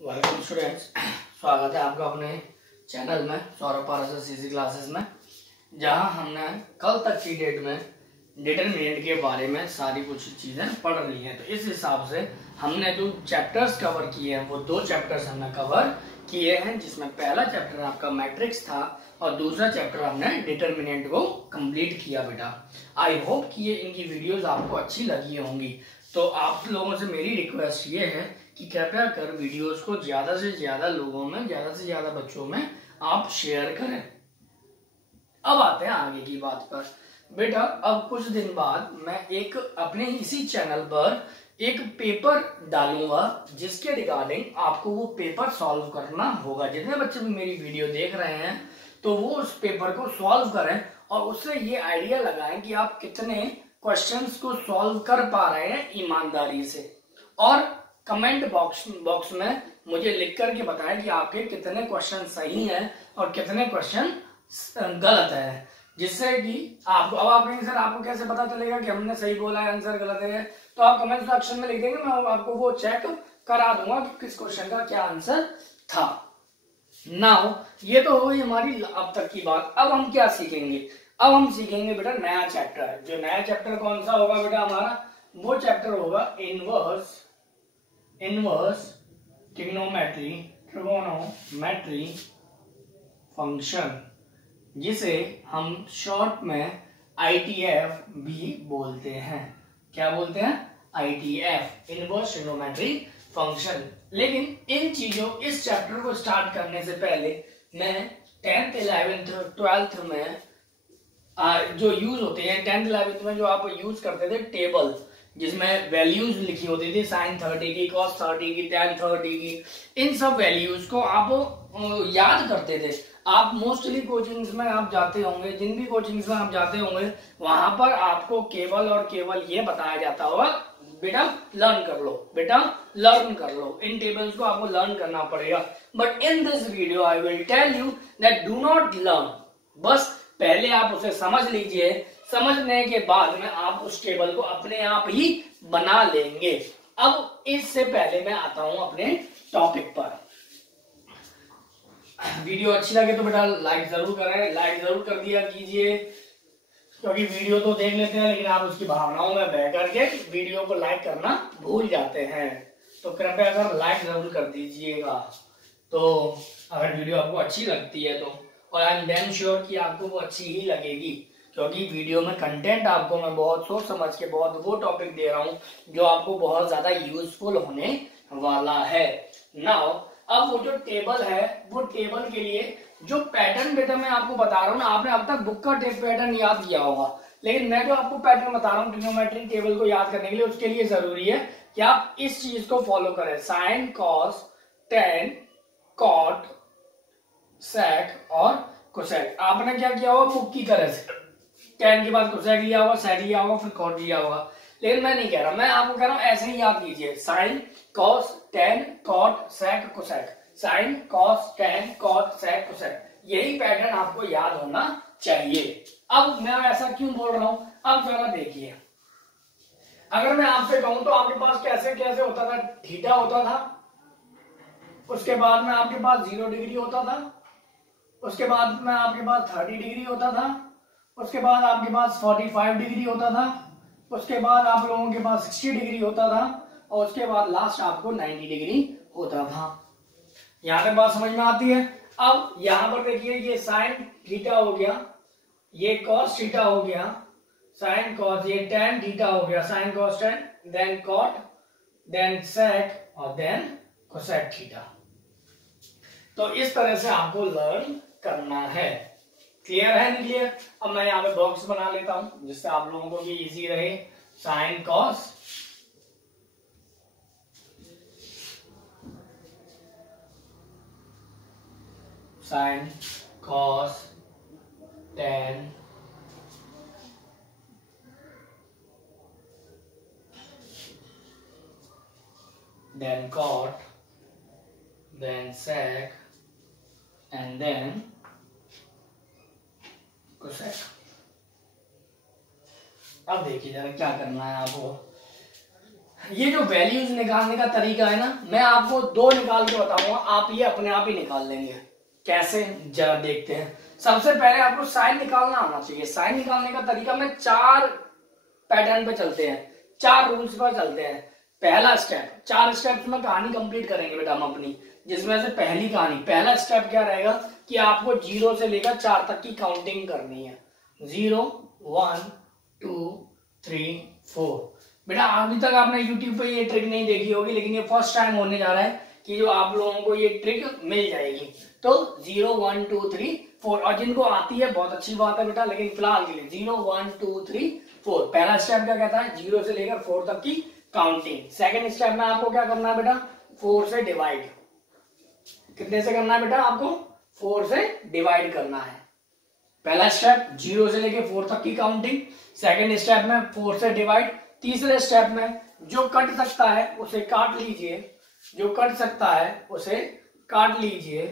Welcome students, स्वागत है आपका अपने चैनल में सौरभ पारस सीसी क्लासेस में, जहां हमने कल तक की डेट में डिटरमिनेंट के बारे में सारी कुछ चीज़ें पढ़ ली हैं। तो इस हिसाब से हमने जो चैप्टर्स कवर किए हैं वो 2 चैप्टर्स हमने कवर किए हैं, जिसमें पहला चैप्टर आपका मैट्रिक्स था और दूसरा चैप्टर हमने डिटरमिनेंट को कंप्लीट किया बेटा। आई होप कि ये इनकी वीडियोस आपको अच्छी लगी होंगी। तो आप लोगों से मेरी रिक्वेस्ट ये है कि कृपया कर वीडियोस को ज़्यादा से ज़्यादा लोगों में, ज़्यादा से ज़्यादा बच्चों में आप शेयर करें। अब आते हैं आगे की बात पर बेटा। अब कुछ दिन बाद मैं एक अपने इसी चैनल पर एक पेपर डालूंगा, जिसके रिगार्डिंग आपको वो पेपर सॉल्व करना होगा। जितने बच्चे भी मेरी वीडियो देख रहे हैं तो वो उस पेपर को सॉल्व करें और उससे ये आइडिया लगाएं कि आप कितने क्वेश्चंस को सॉल्व कर पा रहे हैं ईमानदारी से, और कमेंट बॉक्स में मुझे लिख करके बताएं कि आपके कितने क्वेश्चन सही हैं और कितने क्वेश्चन गलत है, जिससे कि आपको अब आप कहेंगे सर आपको कैसे पता चलेगा कि हमने सही बोला है, आंसर गलत है। तो आप कमेंट सेक्शन में लिख देंगे, मैं आपको वो चेक करा दूंगा कि किस क्वेश्चन का क्या आंसर था। नाउ ये तो हो गई हमारी अब तक की बात। अब हम क्या सीखेंगे? अब हम सीखेंगे बेटा नया चैप्टर। जो नया चैप्टर कौन सा होगा बेटा हमारा? वो चैप्टर होगा इनवर्स ट्रिगोनोमेट्री फंक्शन, जिसे हम शॉर्ट में ITF भी बोलते हैं। क्या बोलते हैं? ITF, inverse trigonometry function. लेकिन इन चीजों, इस चैप्टर को स्टार्ट करने से पहले मैं 10th 11th 12th में जो यूज होते हैं, 10th 11th में जो आप यूज करते थे टेबल, जिसमें वैल्यूज लिखी होती थी sin 30 की, cos 30 की, tan 30 की, इन सब वैल्यूज को आप याद करते थे। आप मोस्टली कोचिंग्स में आप जाते होंगे, जिन भी कोचिंग्स में आप जाते होंगे वहां पर आपको केवल और केवल ये बताया जाता होगा बेटा लर्न कर लो, बेटा लर्न कर लो। इन टेबल्स को आपको लर्न करना पड़ेगा। But in this video I will tell you that do not learn, बस पहले आप उसे समझ लीजिए। समझने के बाद में आप उस टेबल को अपने आप ही बना लेंगे। अब इससे पहले मैं आता हूं अपने टॉपिक पर। वीडियो अच्छी लगे तो बेटा लाइक जरूर करें, लाइक जरूर कर दिया कीजिए, क्योंकि वीडियो तो देख लेते हैं लेकिन आप उसकी भावनाओं में बह करके वीडियो को लाइक करना भूल जाते हैं। तो कृपया अगर लाइक जरूर कर दीजिएगा, तो अगर वीडियो आपको अच्छी लगती है तो, और आई एम डैम श्योर कि आपको वो अच्छी ही लगेगी, क्योंकि वीडियो में कंटेंट आपको मैं बहुत सोच समझ के बहुत वो टॉपिक दे रहा हूँ जो आपको बहुत ज्यादा यूजफुल होने वाला है। नाउ अब वो जो टेबल है, वो टेबल के लिए जो पैटर्न बेटा मैं आपको बता रहा हूँ ना, आपने अब तक बुक का पैटर्न याद किया होगा, लेकिन मैं जो आपको पैटर्न बता रहा हूँ ट्रिग्नोमेट्रिक टेबल को याद करने के लिए, उसके लिए जरूरी है कि आप इस चीज को फॉलो करें। साइन, कॉस, टेन, कॉट, सेक और कोसेक। आपने क्या किया होगा बुक की तरह से, टेन के बाद कोसेक लिया होगा, सेक लिया होगा, फिर कॉट लिया होगा। लेकिन मैं नहीं कह रहा, मैं आपको कह रहा हूं ऐसे ही याद कीजिए। Sine, cos, tan, cot, sec, cosec. Sine, cos, tan, cot, sec, cosec, यही पैटर्न आपको याद होना चाहिए। अब मैं ऐसा क्यों बोल रहा हूं, अब जरा देखिए। अगर मैं आपसे कहूं तो आपके पास कैसे कैसे होता था, थीटा होता था, उसके बाद में आपके पास 0 डिग्री होता था, उसके बाद में आपके पास 30 डिग्री होता था, उसके बाद आपके पास 45 डिग्री होता था, उसके बाद आप लोगों के पास 60 डिग्री होता था, और उसके बाद लास्ट आपको 90 डिग्री होता था। यहां तक बात समझ में आती है? अब यहां पर देखिए, ये साइन थीटा हो गया, ये कॉस थीटा हो गया, साइन कॉस, ये टेन थीटा हो गया, sine cos tan, then cot, then sec और देन कोसेक थीटा। तो इस तरह से आपको लर्न करना है। क्लियर है नहीं क्लियर? अब मैं यहाँ पे बॉक्स बना लेता हूं जिससे आप लोगों को भी इजी रहे। Sine cos, sign cos, ten, then cot, then sec and then cosec। अब देखिए जरा क्या करना है आपको। ये जो वैल्यूज निकालने का तरीका है ना, मैं आपको 2 निकाल के बताऊंगा, आप ये अपने आप ही निकाल लेंगे। कैसे, जरा देखते हैं। सबसे पहले आपको साइन निकालना आना चाहिए। साइन निकालने का तरीका में 4 पैटर्न पे चलते हैं, 4 रूल्स पर चलते हैं। पहला स्टेप, 4 स्टेप्स में कहानी कंप्लीट करेंगे बेटा हम अपनी, जिसमें से पहली कहानी, पहला स्टेप क्या रहेगा कि आपको 0 से लेकर 4 तक की काउंटिंग करनी है। 0 1 2 3 4। बेटा अभी तक आपने YouTube पे ये ट्रिक नहीं देखी होगी, लेकिन ये फर्स्ट टाइम होने जा रहा है कि जो आप लोगों को ये ट्रिक मिल जाएगी। तो 0 1 2 3 4, और जिनको आती है बहुत अच्छी बात है बेटा, लेकिन फिलहाल के लिए 0 1 2 3 4। पहला स्टेप क्या कहता है, 0 से लेकर 4 तक की काउंटिंग। सेकंड स्टेप में आपको क्या करना है बेटा, 4 से डिवाइड। कितने से करना है बेटा, आपको 4 से डिवाइड करना है। पहला स्टेप 0 से लेकर 4 तक की काउंटिंग, सेकंड स्टेप में 4 से डिवाइड। तीसरे स्टेप में जो कट सकता है उसे काट लीजिए, जो कट सकता है उसे काट लीजिए,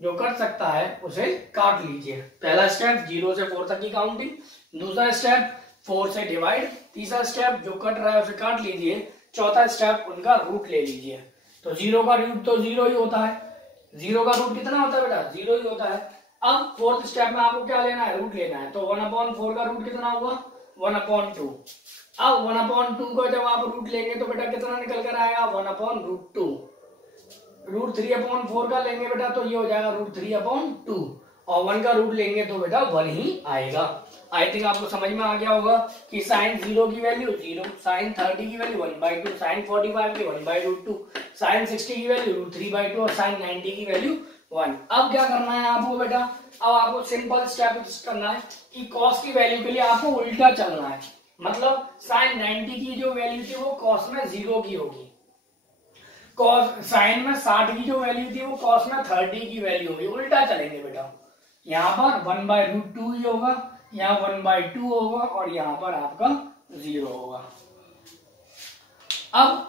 जो कट सकता है उसे काट लीजिए। पहला स्टेप 0 से 4 तक की काउंटिंग, दूसरा स्टेप 4 से डिवाइड, तीसरा स्टेप जो कट रहा है उसे काट लीजिए, चौथा स्टेप उनका रूट ले लीजिए। तो 0 का रूट तो 0 ही होता है। 0 का रूट कितना होता है बेटा, 0 ही होता है। अब फोर्थ स्टेप में आपको क्या लेना है, रूट लेना है। तो 1/4 का रूट कितना होगा, 1/2। अब 1/2 को जब आप रूट लेंगे तो बेटा कितना निकल कर आएगा, 1/√2। रूट 3/4 का लेंगे बेटा तो ये हो जाएगा √3/2, और 1 का रूट लेंगे तो बेटा 1 ही आएगा। आई थिंक आपको समझ में आ गया होगा कि साइन 0 की वैल्यू 0, साइन 30 की वैल्यू 1/2, साइन 45 की 1/√2, साइन 60 की वैल्यू √3/2 और साइन 90 की वैल्यू 1। अब क्या करना है आपको बेटा, अब आपको सिंपल स्टेप करना है कि कॉस की वैल्यू के लिए आपको उल्टा चलना है। मतलब साइन 90 की जो वैल्यू थी वो कॉस में 0 की होगी, कॉस साइन में 60 की जो वैल्यू थी वो कॉस में 30 की वैल्यू होगी। उल्टा चलेंगे बेटा, यहाँ पर 1/√2 ही होगा, यहाँ 1/2 होगा और यहाँ पर आपका 0 होगा। अब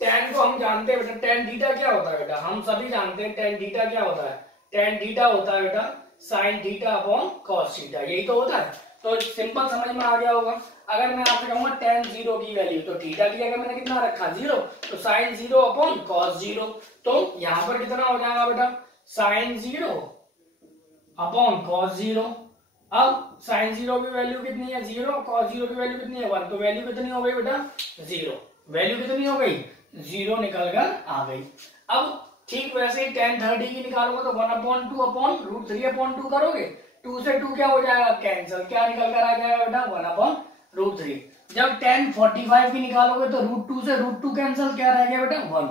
tan को हम जानते हैं बेटा, tan थीटा क्या होता है बेटा, हम सभी जानते हैं tan थीटा क्या होता है। tan थीटा होता है बेटा sin theta upon cos theta, यही तो होता है। तो सिंपल समझ में आ गया होगा। अगर मैं आपसे कहूंगा tan 0 की वैल्यू, तो थीटा की जगह मैंने कितना रखा 0, तो sin 0 अपॉन cos 0। तो यहाँ पर कितना हो जाएगा बेटा, sin 0 अपॉन cos 0। अब sin 0 की वैल्यू कितनी है 0, cos 0 की वैल्यू कितनी है 1, तो वैल्यू कितनी हो गई बेटा 0। वैल्यू कितनी हो गई 0 निकल कर आ गई। अब ठीक वैसे ही tan 30 की निकालोगे तो 1/2 अपॉन √3/2 करोगे, 2 से 2 क्या हो जाएगा कैंसिल, क्या निकल कर आ जाएगा बेटा 1/√3। जब tan 45 की निकालोगे तो √2 से √2 कैंसिल, क्या रह गया बेटा 1।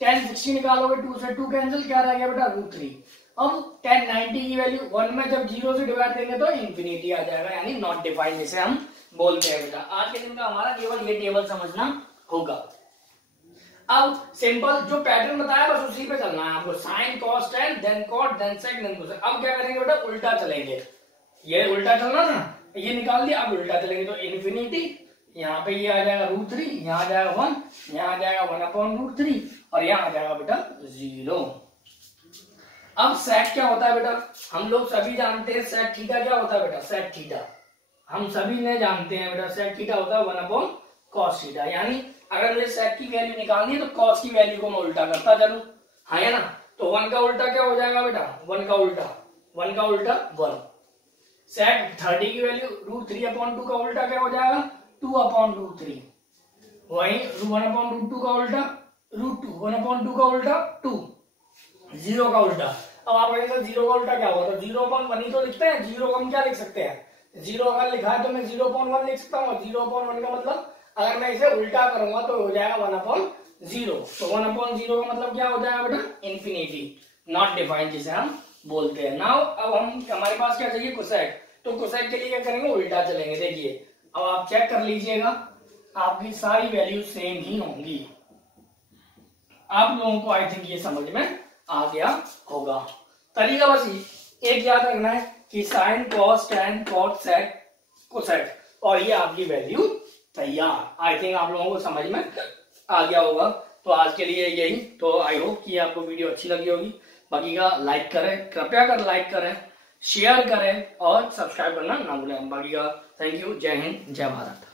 tan 60 निकालोगे 2 से 2 कैंसिल, क्या रह गया बेटा √3। अब tan 90 की वैल्यू 1 में जब 0 से डिवाइड देंगे तो इंफिनिटी आ जाएगा, यानी नॉट डिफाइंड जिसे हम बोलते हैं बेटा। आज के दिन का हमारा केवल ये टेबल समझना होगा। अब सिंपल जो पैटर्न बताया बस उसी पे चलना है आपको, sine cos tan then cot then sec then cosec। अब क्या करेंगे बेटा, उल्टा चलेंगे। ये उल्टा चलना था, ये निकाल दिया, अब उल्टा चलेंगे तो इन्फिनिटी, यहाँ पे ये आ जाएगा √3, यहाँ आ जाएगा 1, यहाँ आ जाएगा 1/√3 और यहाँ आ जाएगा बेटा 0। अब sec क्या होता है बेटा, हम लोग सभी जानते हैं sec थीटा क्या होता है बेटा, sec थीटा हम सभी ने जानते हैं बेटा, sec थीटा होता है 1/cos थीटा। यानी अगर मुझे sec की वैल्यू निकालनी है तो cos की वैल्यू को मैं उल्टा करता चलूं, हाँ है ना। तो 1 का उल्टा क्या हो जाएगा बेटा, 1 का उल्टा 1। sec 30 की वैल्यू √3/2 का उल्टा क्या हो जाएगा 2/√3। वही 1/√2 का उल्टा √2, 1/2 का उल्टा 2, 0 का उल्टा। अब आप कहेंगे 0 का उल्टा क्या होगा, तो 0/1 ही तो लिखते हैं, 0 को हम क्या लिख सकते हैं, 0 अगर लिखा है तो मैं 0/1 लिख सकता हूँ। 0/1 का मतलब अगर मैं इसे उल्टा करूंगा तो हो जाएगा 1/0। तो 1/0 का मतलब क्या हो जाएगा बेटा, इंफिनिटी, नॉट डिफाइंड जिसे हम बोलते हैं। नाउ अब हमारे पास क्या चाहिए, कोसेक। तो कोसेक के लिए क्या करेंगे, उल्टा चलेंगे। देखिए अब आप चेक कर लीजिएगा, आपकी सारी वैल्यू सेम ही होंगी। आप लोगों को आई थिंक ये समझ में आ गया होगा। तरीका बस एक याद रखना है कि sine cos tan cot sec cosec, और ये आपकी वैल्यू तैयार। आई थिंक आप लोगों को समझ में आ गया होगा। तो आज के लिए यही। तो आई होप कि आपको वीडियो अच्छी लगी होगी। बाकी का लाइक करें, कृपया कर लाइक करें, शेयर करें और सब्सक्राइब करना ना भूलें। बाकी का थैंक यू। जय हिंद, जय भारत।